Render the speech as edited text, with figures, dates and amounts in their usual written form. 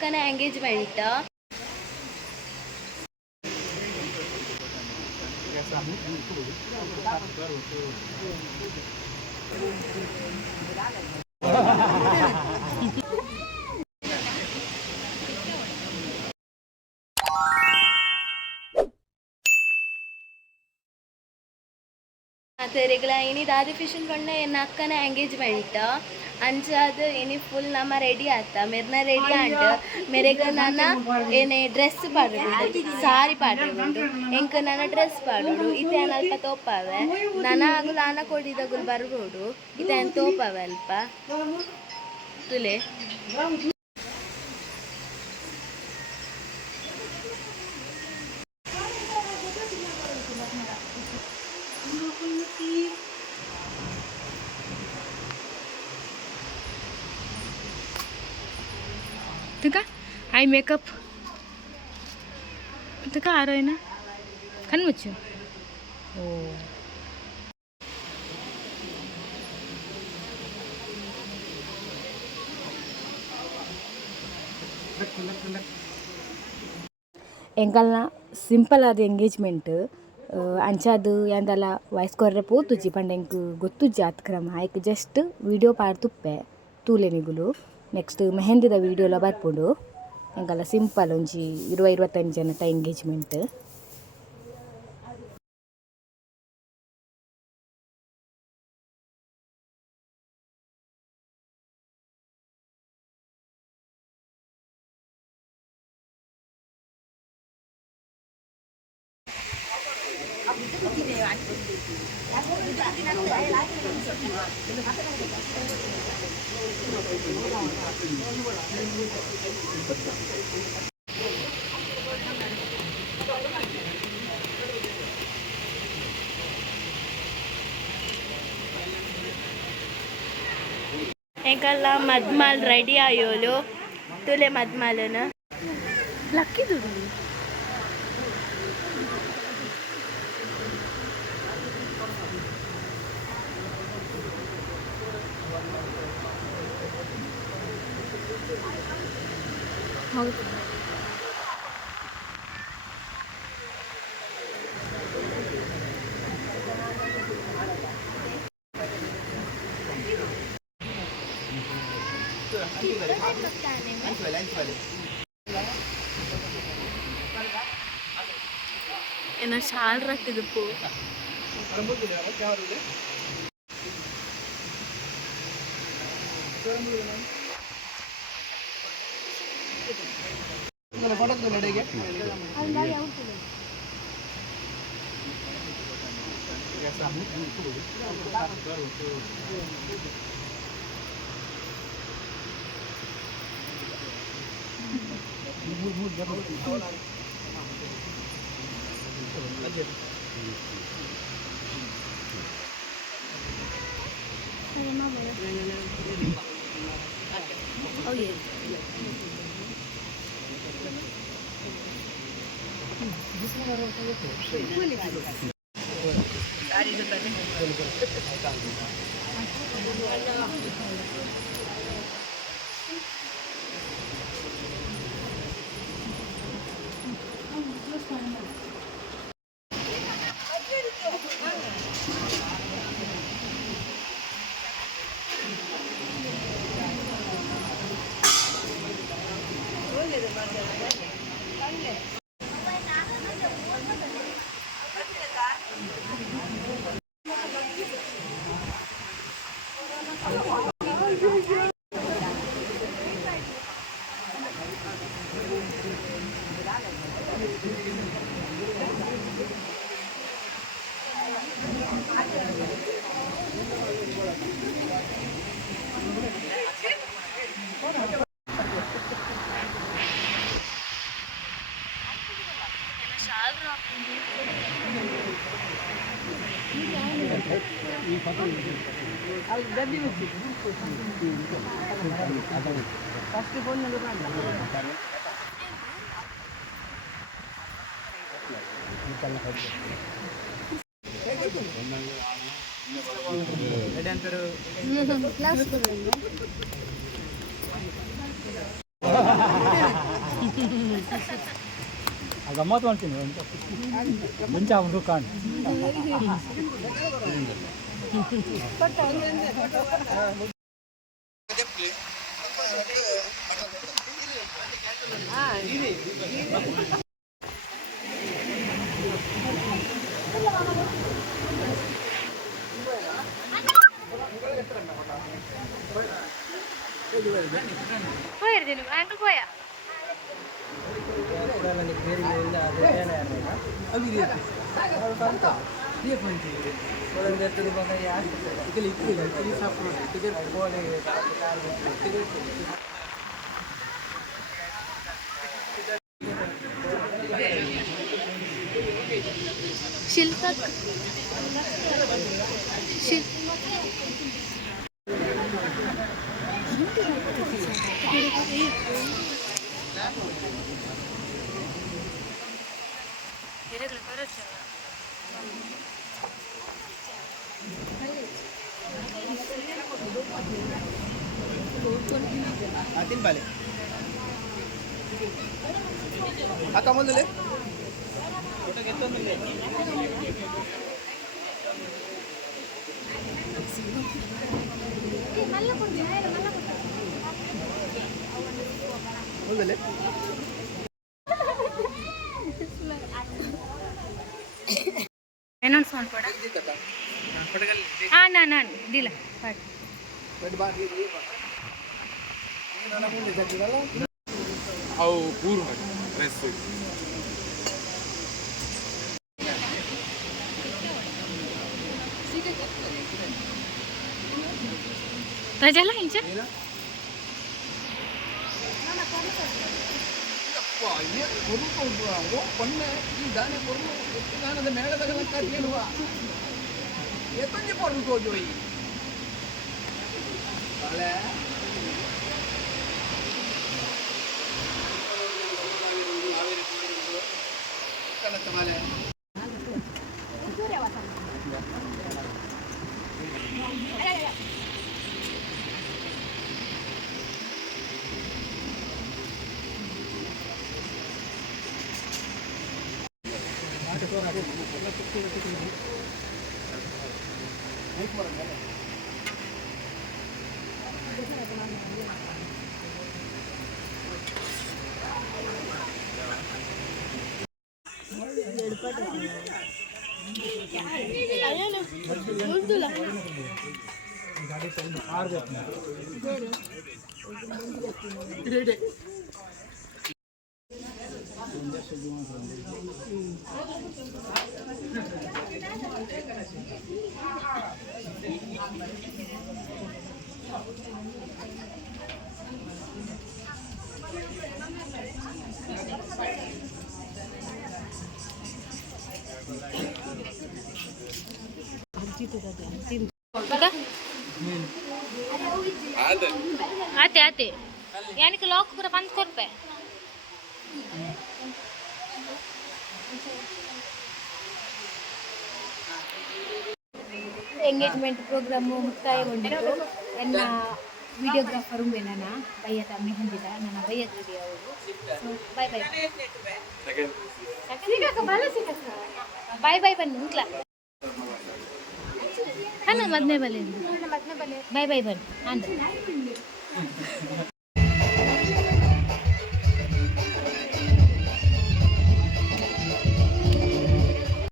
ಅಕ್ಕನ ಎಂಗೇಜ್ಮೆಂಟ್. ತೆರೆಗಳ ಇನಿ ದಾದಿ ಫಿಶನ್ ಪಂಡ ಎನ್ನ ಅಕ್ಕನ ಎಂಗೇಜ್ಮೆಂಟ್ ಅಂಚಾದ ಇನಿ ಫುಲ್ ನಮ್ಮ ರೆಡಿ ಆತ ಮೆರ್ನ ರೆಡಿ ಆಂಡ್ ಮೆರೆಗ ನನ್ನ ಏನೇ ಡ್ರೆಸ್ ಪಾಡುಡು ಸಾರಿ ಪಾಡುಡು ಎಂಕ ನನ್ನ ಡ್ರೆಸ್ ಪಾಡುಡು ಇತ್ತೆ ಅಲ್ಪ ತೋಪಾವೆ ನನ ಆಗುಲು ಆನ ಕೊಡಿದಗುಲು ಬರ್ಬೋಡು ಇತ್ತೆ ತೋಪಾವೆ ಅಲ್ಪ ತುಲೆ itu kan eye makeup itu kan ada ini kan lucu oh ಎಂಕಲ್ನ ಸಿಂಪಲ್ ಆದ ಎಂಗೇಜ್ಮೆಂಟ್ ಅಂಚಾದು ಎಂದಲ್ಲ ವಯಸ್ಕೊರ್ರೆ ಪೋತುಜಿ ಪಂಡ ಎಂಕ್ ಗೊತ್ತುಜ್ಜಿ ಆತ್ ಕ್ರಮ ಐಕ್ ಜಸ್ಟ್ ವಿಡಿಯೋ ಪಾಡ್ತುಪ್ಪೆ ತೂಲೆನಿಗುಲು ನೆಕ್ಸ್ಟ್ ಮೆಹಂದಿದ ವಿಡಿಯೋಲ ಬರ್ಪುಂಡು ಎಂಕಲ್ಲ ಸಿಂಪಲ್ ಒಂಜಿ 20-25 ಜನತ ಎಂಗೇಜ್ಮೆಂಟ್. ಎಂಕಲ್ಲ ಮದ್ಮಾಲ್ ರೆಡಿ ಆಯೋಲು ತುಲೆ ಮದ್ಮಾಲನ ಲಕ್ಕಿದು ಹೌದು ಏನ ಶಾಲ್ ರಟ್ಟಿದ್ದು ಪೂ oh yeah ಗಮ್ಮತ್ತು ಮಾಡ್ತೀನಿ ಮುಂಚೆ ಅವರು ಕಾಣ್ പോയിരുന്നു ആങ്കിൾ പോയാ ಶಿಲ್ಪ Atin balik. Atau mau dulu? Foto gitu dulu. Mau dulu? ಏನೊಂದು ಸೌಂಡ್ ಕೊಡ ಹಾಂ ನಾನು ದಿಲ್ಲ ಪಾಟ್ ಅವು ಪೂರ್ಣ ಡ್ರೆಸ್ ಪ್ರಜೆಲ್ಲ ಇಂಚ பொண்ணு தானே பொருள் நான் அந்த மேலே தகவல் காட்டிடுவா எத்தனை பொருள் கோஜு வை பல கணக்கு மேலே ಆತೆ ಆತೆ ಯಾನಿಗೆ ಲಾಕ್ ಪೂರ ಬಂದ್ ಕೊರ್ಪೆ ಎಂಗೇಜ್ಮೆಂಟ್ ಪ್ರೋಗ್ರಾಮು ಮುಕ್ತಾಯಗೊಂಡಿತ್ತು ನನ್ನ ವಿಡಿಯೋಗ್ರಾಫರು ನನ್ನ ಬಯ್ಯದ ಮೆಹಂದಿದ ನನ್ನ ಬಯ್ಯದ ವಿಡಿಯೋ ಅವರು ಬಾಯ್ ಬಾಯ್ ಬಾಯ್ ಬಾಯ್ ಬನ್ನಿ ಉಂಟ್ಲ ಹಾಂ ಮದ್ನೆ ಬಲೆ ಬಾಯ್ ಬಾಯ್ ಬನ್ನಿ ಅಂದ್ರೆ